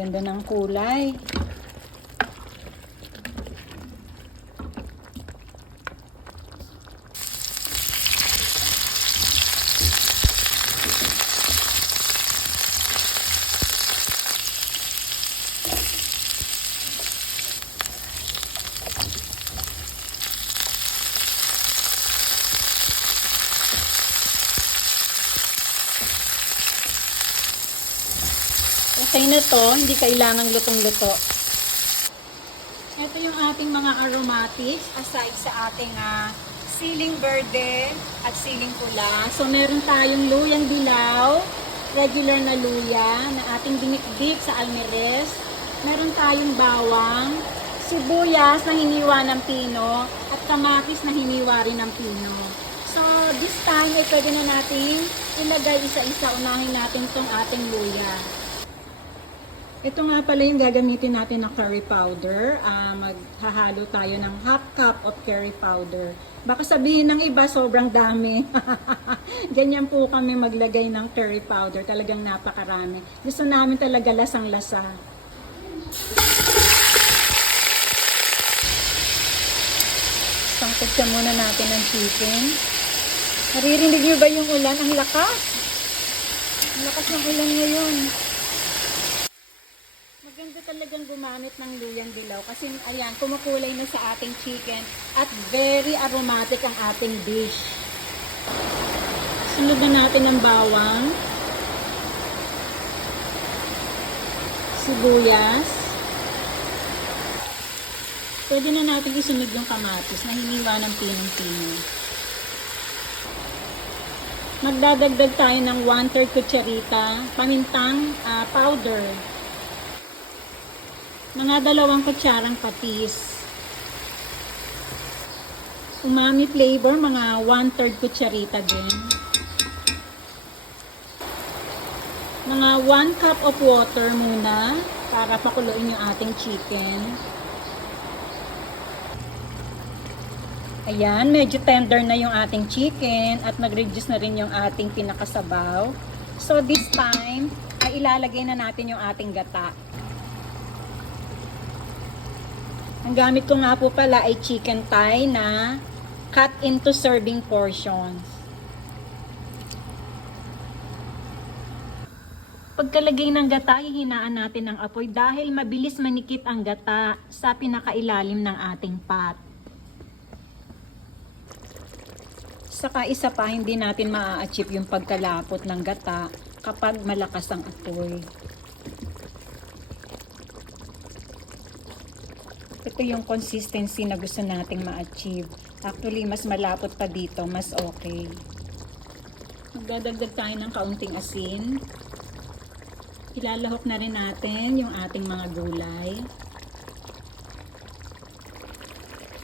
Ganda ng kulay. Okay na to, hindi kailangang lutong-luto. Ito yung ating mga aromatics aside sa ating siling verde at siling pula. So meron tayong luyang dilaw, regular na luya na ating dinikdik sa almeres. Meron tayong bawang, sibuyas na hiniwa ng pino at kamatis na hiniwa rin ng pino. So this time ay pwede na natin ilagay isa-isa. Unahin natin tong ating luya. Ito nga pala yung gagamitin natin na curry powder. Maghahalo tayo ng half cup of curry powder. Baka sabihin ng iba, sobrang dami. Ganyan po kami maglagay ng curry powder. Talagang napakarami. Gusto namin talaga lasang-lasa. Sangkot siya muna natin ng chicken. Naririnig niyo ba yung ulan? Ang lakas! Ang lakas ng ulan ngayon. Maganda talagang gumamit ng luyang dilaw kasi ayan, kumukulay na sa ating chicken at very aromatic ang ating dish. Sunod na natin ang bawang, sibuyas. Pwede na natin isunod yung kamatis na hiniwa ng pinong-pino. Magdadagdag tayo ng 1/3 kutsarita pamintang powder. Mga 2 kutsarang patis. Umami flavor, mga 1/3 kutsarita din. Mga 1 cup of water muna para pakuluin yung ating chicken. Ayan, medyo tender na yung ating chicken at nag-reduce na rin yung ating pinakasabaw. So this time, ay ilalagay na natin yung ating gata. Ang gamit ko nga po pala ay chicken thigh na cut into serving portions. Pagkalagay ng gata, hihinaan natin ang apoy dahil mabilis manikit ang gata sa pinakailalim ng ating pot. Saka isa pa, hindi natin maa-achieve yung pagkalapot ng gata kapag malakas ang apoy. Ito yung consistency na gusto nating ma-achieve. Actually, mas malapot pa dito, mas okay. Magdadagdag tayo ng kaunting asin. Ilalahok na rin natin yung ating mga gulay.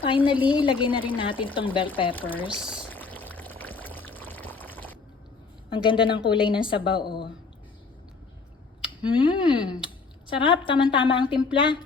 Finally, ilagay na rin natin tong bell peppers. Ang ganda ng kulay ng sabaw, oh. Sarap, tamang-tama ang timpla.